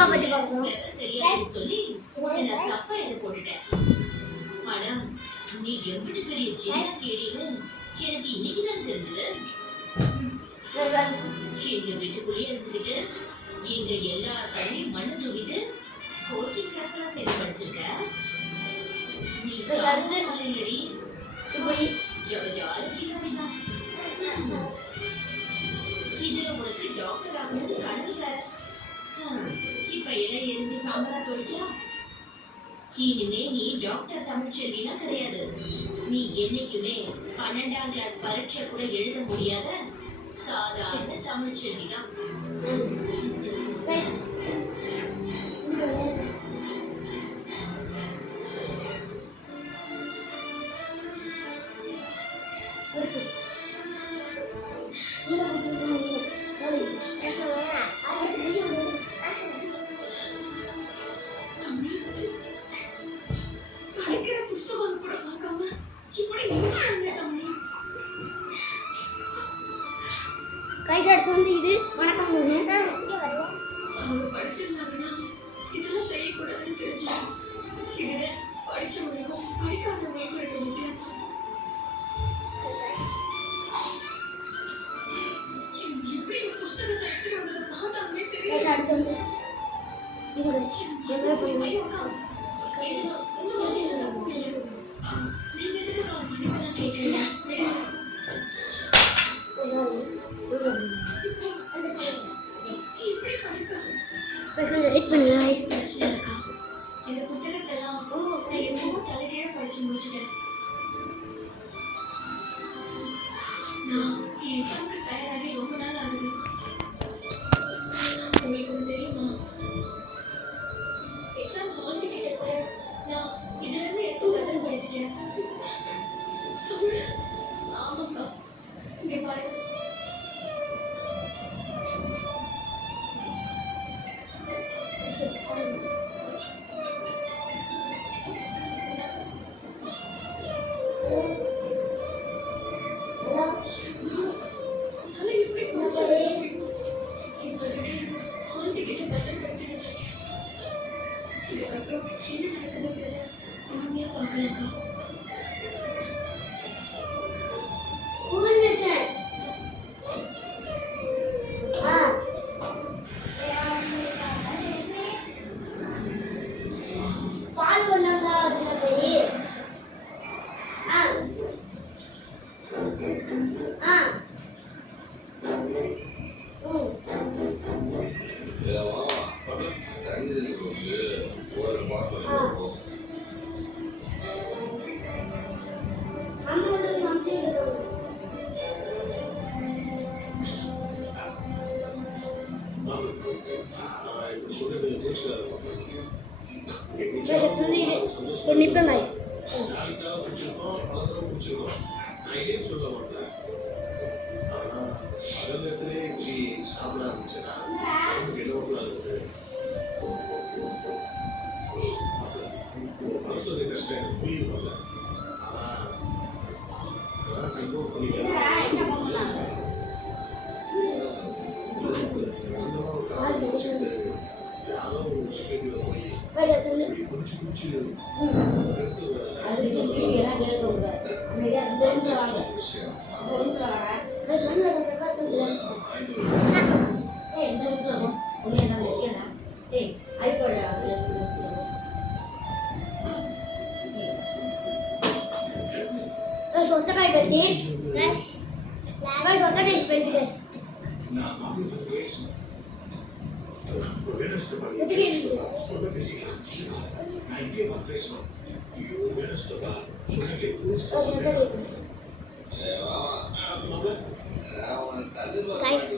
யோகா பத்தி பார்க்கணும். சொல்லி நான் தப்பா இதை போட்டுட்டேன். ஆனா நீ எவ்வளவு பெரிய ஜெயா கேடின்னு எனக்கு இன்னைக்கு தான் தெரிஞ்சது. எங்க வீட்டுக்குள்ளேயே இருந்துக்கிட்டு எங்க எல்லா தள்ளியும் மண்ணு தூவிட்டு கோச்சிங் கிளாஸ் எல்லாம் சேர்த்து படிச்சிருக்க. நீ சாப்பிடி இப்படி ஜாலிதான். இதுல உனக்கு டாக்டர் ஆகணும்னு கனவு வேற. இப்ப எல்லாம் எரிஞ்சு சாம்பலா போயிடுச்சா? இனிமே நீ டாக்டர் தமிழ்ச்செல்வினா கிடையாது. நீ என்னைக்குமே 12ஆம் கிளாஸ் பரீட்சை கூட எழுத முடியாத சாதாரண தமிழ்ச்செல்விதான். கைஸ் அடுத்து வந்து இது வணக்கம் படிச்சிருந்தாங்கன்னா இதெல்லாம் செய்யக்கூடாதுன்னு தெரிஞ்சு இதுல படிச்சவங்களுக்கும் படிக்காதவங்களுக்கும் இருக்க வித்தியாசம் எப்படி புஸ்தகத்தை எடுத்து வந்ததை பார்த்தாலே தெரியும். கைஸ் அடுத்து வந்து இந்த புத்தகத்தெல்லாம் நான் என்னமோ தலைகீழ படிச்சு முடிச்சிட்டேன். நான் எக்ஸாமுக்கு தயாராகி ரொம்ப நாள் ஆகுது. உங்களுக்கு ஒன்று தெரியுமா? எக்ஸாம் ஹால் டிக்கெட்டை கூட நான் இதுல இருந்து எடுத்து பத்திரப்படுத்திட்டேன். ஆமாக்கா, இங்க பாருங்க. நிற்பேன் கைஸ். சொந்தக்காய் பெட்டி சொந்தக்காய் பெட்டி guys,